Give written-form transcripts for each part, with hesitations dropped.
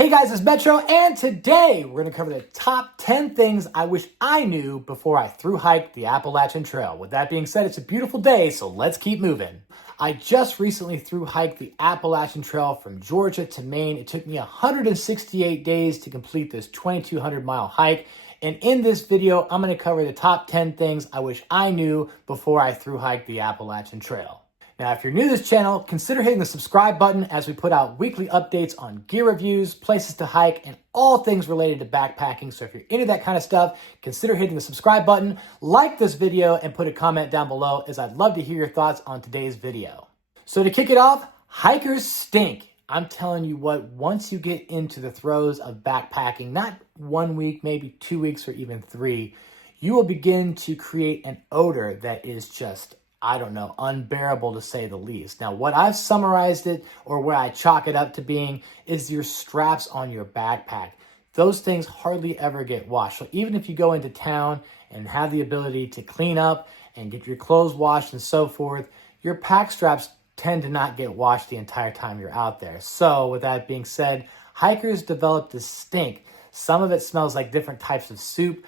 Hey guys, it's Metro, and today we're going to cover the top 10 things I wish I knew before I thru hiked the Appalachian Trail. With that being said, it's a beautiful day, so let's keep moving. I just recently thru hiked the Appalachian Trail from Georgia to Maine. It took me 168 days to complete this 2,200 mile hike. And in this video, I'm going to cover the top 10 things I wish I knew before I thru hiked the Appalachian Trail. Now, if you're new to this channel, consider hitting the subscribe button as we put out weekly updates on gear reviews, places to hike, and all things related to backpacking. So if you're into that kind of stuff, consider hitting the subscribe button, like this video, and put a comment down below as I'd love to hear your thoughts on today's video. So to kick it off, hikers stink. I'm telling you what, once you get into the throes of backpacking, not 1 week, maybe 2 weeks, or even 3, you will begin to create an odor that is just, I don't know, unbearable to say the least. Now, what I've summarized it, or where I chalk it up to being, is your straps on your backpack. Those things hardly ever get washed. So even if you go into town and have the ability to clean up and get your clothes washed and so forth, your pack straps tend to not get washed the entire time you're out there. So with that being said, hikers develop this stink. Some of it smells like different types of soup.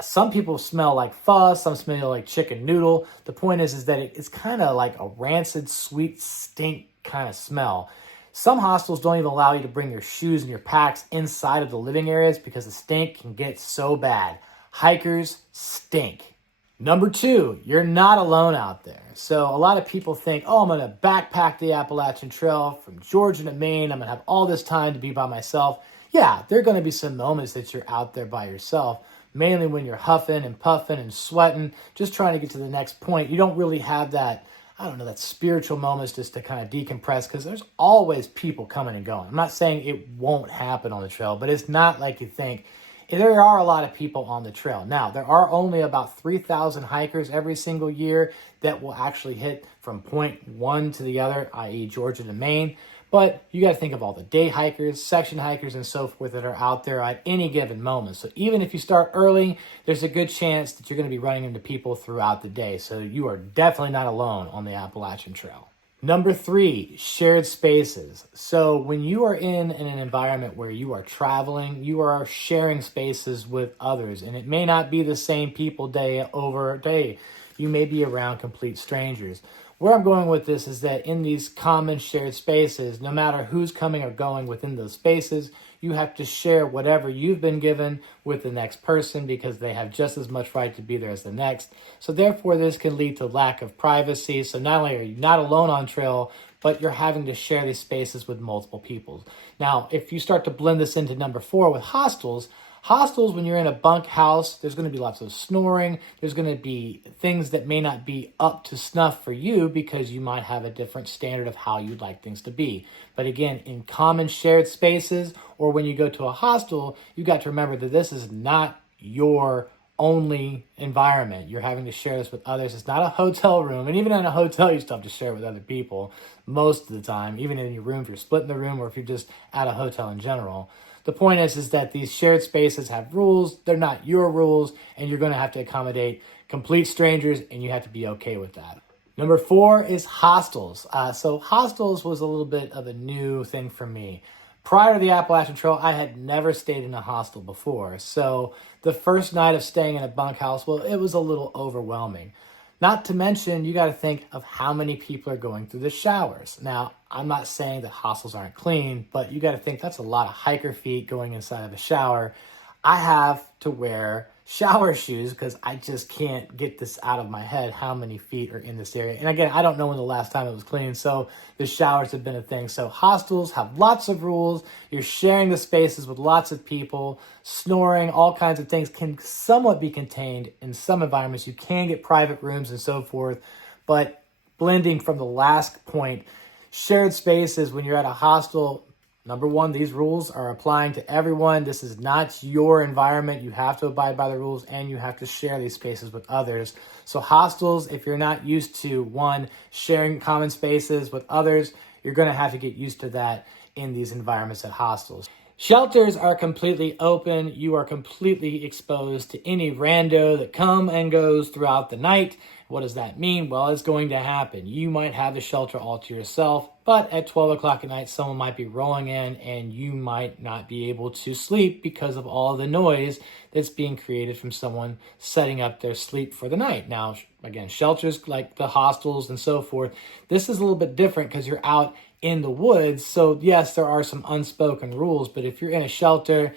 Some people smell like pho, some smell like chicken noodle. The point is that it's kind of like a rancid, sweet stink kind of smell. Some hostels don't even allow you to bring your shoes and your packs inside of the living areas because the stink can get so bad. Hikers stink. Number 2, you're not alone out there. So a lot of people think, oh, I'm going to backpack the Appalachian Trail from Georgia to Maine. I'm going to have all this time to be by myself. Yeah, there are going to be some moments that you're out there by yourself. Mainly when you're huffing and puffing and sweating, just trying to get to the next point. You don't really have that, I don't know, that spiritual moments just to kind of decompress because there's always people coming and going. I'm not saying it won't happen on the trail, but it's not like you think. There are a lot of people on the trail. Now, there are only about 3,000 hikers every single year that will actually hit from point one to the other, i.e. Georgia to Maine. But you got to think of all the day hikers, section hikers, and so forth that are out there at any given moment. So even if you start early, there's a good chance that you're going to be running into people throughout the day. So you are definitely not alone on the Appalachian Trail. Number 3, shared spaces. So when you are in an environment where you are traveling, you are sharing spaces with others. And it may not be the same people day over day. You may be around complete strangers. Where I'm going with this is that in these common shared spaces, no matter who's coming or going within those spaces, you have to share whatever you've been given with the next person because they have just as much right to be there as the next. So therefore, this can lead to lack of privacy. So not only are you not alone on trail, but you're having to share these spaces with multiple people. Now, if you start to blend this into number 4 with hostels, when you're in a bunk house, there's going to be lots of snoring. There's going to be things that may not be up to snuff for you because you might have a different standard of how you'd like things to be. But again, in common shared spaces or when you go to a hostel, you got to remember that this is not your only environment. You're having to share this with others. It's not a hotel room. And even in a hotel, you still have to share it with other people most of the time, even in your room, if you're splitting the room or if you're just at a hotel in general. The point is that these shared spaces have rules. They're not your rules, and you're going to have to accommodate complete strangers, and you have to be okay with that. Number 4 is hostels. So hostels was a little bit of a new thing for me. Prior to the Appalachian Trail, I had never stayed in a hostel before. So the first night of staying in a bunkhouse, well, it was a little overwhelming. Not to mention, you got to think of how many people are going through the showers. Now, I'm not saying that hostels aren't clean, but you got to think that's a lot of hiker feet going inside of a shower. I have to wear shower shoes because I just can't get this out of my head how many feet are in this area. And again, I don't know when the last time it was clean, so the showers have been a thing. So hostels have lots of rules. You're sharing the spaces with lots of people. Snoring, all kinds of things can somewhat be contained in some environments. You can get private rooms and so forth, but blending from the last point, shared spaces when you're at a hostel, number 1, these rules are applying to everyone. This is not your environment. You have to abide by the rules and you have to share these spaces with others. So hostels, if you're not used to, 1, sharing common spaces with others, you're going to have to get used to that in these environments at hostels. Shelters are completely open. You are completely exposed to any rando that come and goes throughout the night. What does that mean? Well, it's going to happen. You might have the shelter all to yourself, but at 12 o'clock at night, someone might be rolling in and you might not be able to sleep because of all the noise that's being created from someone setting up their sleep for the night. Now, again, shelters like the hostels and so forth, this is a little bit different because you're out in the woods. So yes, there are some unspoken rules, but if you're in a shelter,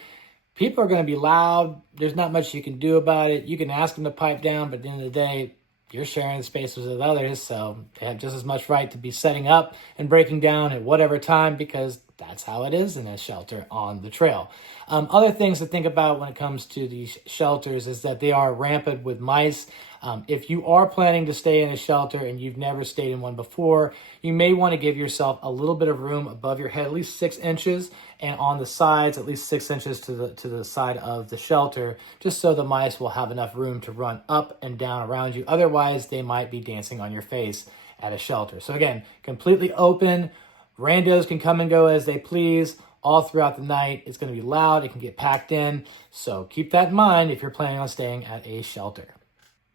people are going to be loud. There's not much you can do about it. You can ask them to pipe down, but at the end of the day, you're sharing the spaces with others, so they have just as much right to be setting up and breaking down at whatever time, because that's how it is in a shelter on the trail. Other things to think about when it comes to these shelters is that they are rampant with mice. If you are planning to stay in a shelter and you've never stayed in one before, you may want to give yourself a little bit of room above your head, at least 6 inches, and on the sides, at least 6 inches to the side of the shelter, just so the mice will have enough room to run up and down around you. Otherwise, they might be dancing on your face at a shelter. So again, completely open. Randos can come and go as they please all throughout the night. It's going to be loud. It can get packed in. So keep that in mind if you're planning on staying at a shelter.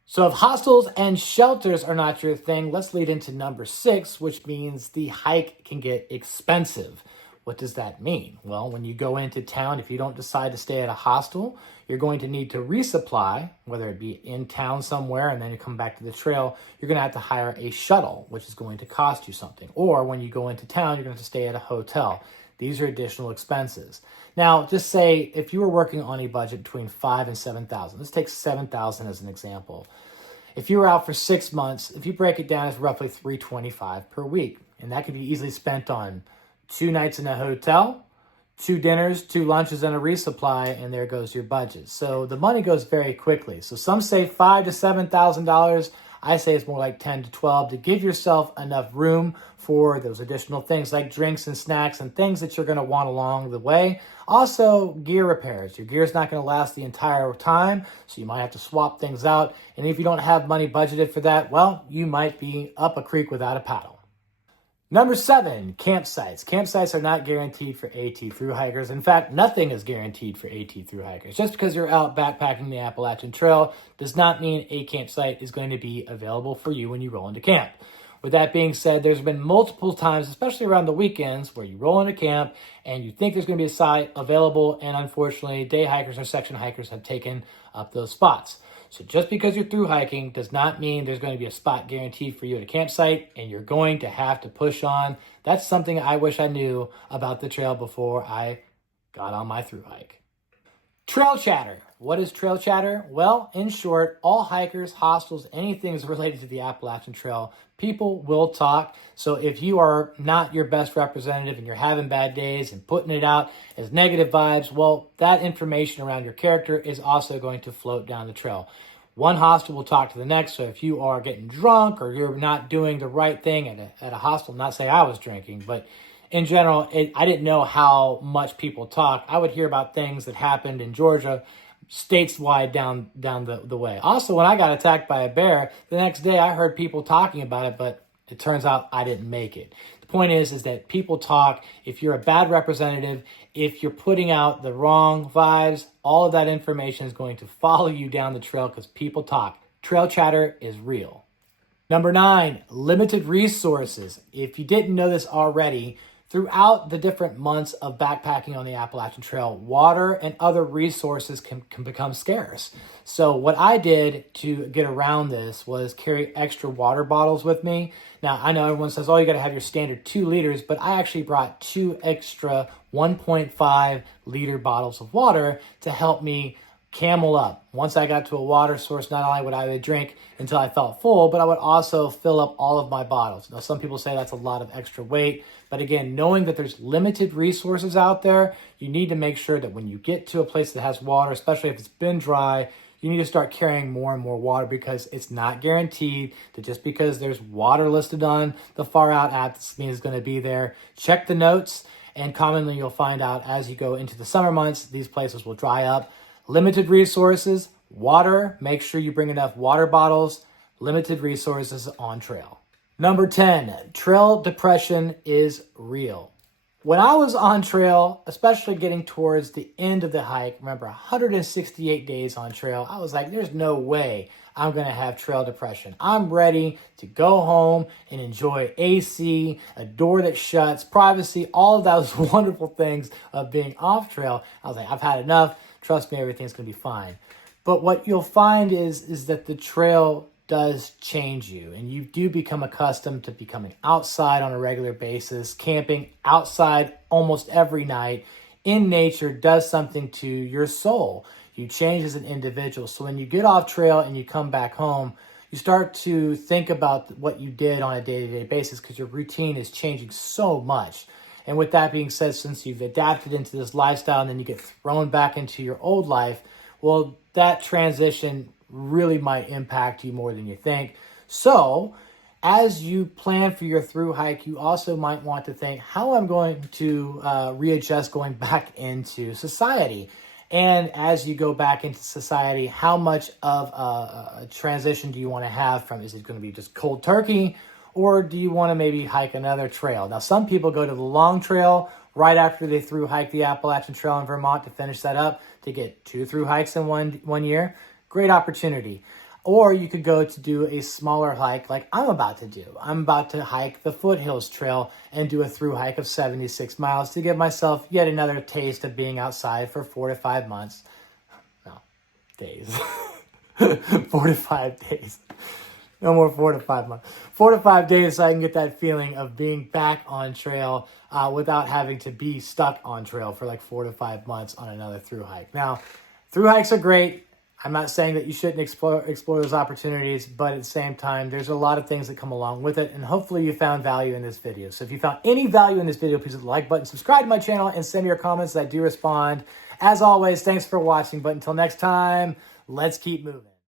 So if hostels and shelters are not your thing, let's lead into number 6, which means the hike can get expensive. What does that mean? Well, when you go into town, if you don't decide to stay at a hostel, you're going to need to resupply, whether it be in town somewhere and then you come back to the trail, you're going to have to hire a shuttle, which is going to cost you something. Or when you go into town, you're going to have to stay at a hotel. These are additional expenses. Now, just say if you were working on a budget between $5,000 and $7,000, let's take $7,000 as an example. If you were out for 6 months, if you break it down, it's roughly $325 per week. And that could be easily spent on 2 nights in a hotel, 2 dinners, 2 lunches, and a resupply, and there goes your budget. So the money goes very quickly. So some say $5,000 to $7,000. I say it's more like 10 to 12 to give yourself enough room for those additional things like drinks and snacks and things that you're going to want along the way. Also, gear repairs. Your gear is not going to last the entire time, so you might have to swap things out. And if you don't have money budgeted for that, well, you might be up a creek without a paddle. Number 7, campsites. Campsites are not guaranteed for AT thru hikers. In fact, nothing is guaranteed for AT thru hikers. Just because you're out backpacking the Appalachian Trail does not mean a campsite is going to be available for you when you roll into camp. With that being said, there's been multiple times, especially around the weekends, where you roll into camp and you think there's going to be a site available, and unfortunately, day hikers or section hikers have taken up those spots. So just because you're thru hiking does not mean there's going to be a spot guaranteed for you at a campsite, and you're going to have to push on. That's something I wish I knew about the trail before I got on my thru hike. Trail chatter. What is trail chatter? Well, in short, all hikers, hostels, anything that's related to the Appalachian Trail, people will talk. So if you are not your best representative and you're having bad days and putting it out as negative vibes, well, that information around your character is also going to float down the trail. One hostel will talk to the next. So if you are getting drunk or you're not doing the right thing at a hostel, not say I was drinking, but in general, I didn't know how much people talk. I would hear about things that happened in Georgia, stateswide down the way. Also, when I got attacked by a bear, the next day I heard people talking about it, but it turns out I didn't make it. The point is that people talk. If you're a bad representative, if you're putting out the wrong vibes, all of that information is going to follow you down the trail because people talk. Trail chatter is real. Number 9, limited resources. If you didn't know this already, throughout the different months of backpacking on the Appalachian Trail, water and other resources can become scarce. So what I did to get around this was carry extra water bottles with me. Now, I know everyone says, oh, you got to have your standard 2 liters, but I actually brought 2 extra 1.5 liter bottles of water to help me camel up. Once I got to a water source, not only would I drink until I felt full, but I would also fill up all of my bottles. Now, some people say that's a lot of extra weight, but again, knowing that there's limited resources out there, you need to make sure that when you get to a place that has water, especially if it's been dry, you need to start carrying more and more water, because it's not guaranteed that just because there's water listed on the Far Out app, this means it's going to be there. Check the notes, and commonly you'll find out as you go into the summer months, these places will dry up. Limited resources, water, make sure you bring enough water bottles, limited resources on trail. Number 10, trail depression is real. When I was on trail, especially getting towards the end of the hike, remember 168 days on trail, I was like, there's no way I'm going to have trail depression. I'm ready to go home and enjoy AC, a door that shuts, privacy, all of those wonderful things of being off trail. I was like, I've had enough. Trust me, everything's going to be fine. But what you'll find is that the trail does change you, and you do become accustomed to becoming outside on a regular basis. Camping outside almost every night in nature does something to your soul. You change as an individual. So when you get off trail and you come back home, you start to think about what you did on a day-to-day basis because your routine is changing so much. And with that being said, since you've adapted into this lifestyle and then you get thrown back into your old life, well, that transition really might impact you more than you think. So as you plan for your through hike, you also might want to think, how I'm going to readjust going back into society. And as you go back into society, how much of a transition do you want to have from, is it going to be just cold turkey, or do you want to maybe hike another trail? Now, some people go to the long trail right after they through hike the Appalachian Trail in Vermont to finish that up, to get 2 through hikes in one year. Great opportunity. Or you could go to do a smaller hike like I'm about to do. I'm about to hike the Foothills Trail and do a through hike of 76 miles to give myself yet another taste of being outside for 4 to 5 months. No, days. 4 to 5 days. No more 4 to 5 months. 4 to 5 days so I can get that feeling of being back on trail without having to be stuck on trail for like 4 to 5 months on another through hike. Now, through hikes are great. I'm not saying that you shouldn't explore those opportunities, but at the same time, there's a lot of things that come along with it, and hopefully you found value in this video. So if you found any value in this video, please hit the like button, subscribe to my channel, and send me your comments. I do respond. As always, thanks for watching, but until next time, let's keep moving.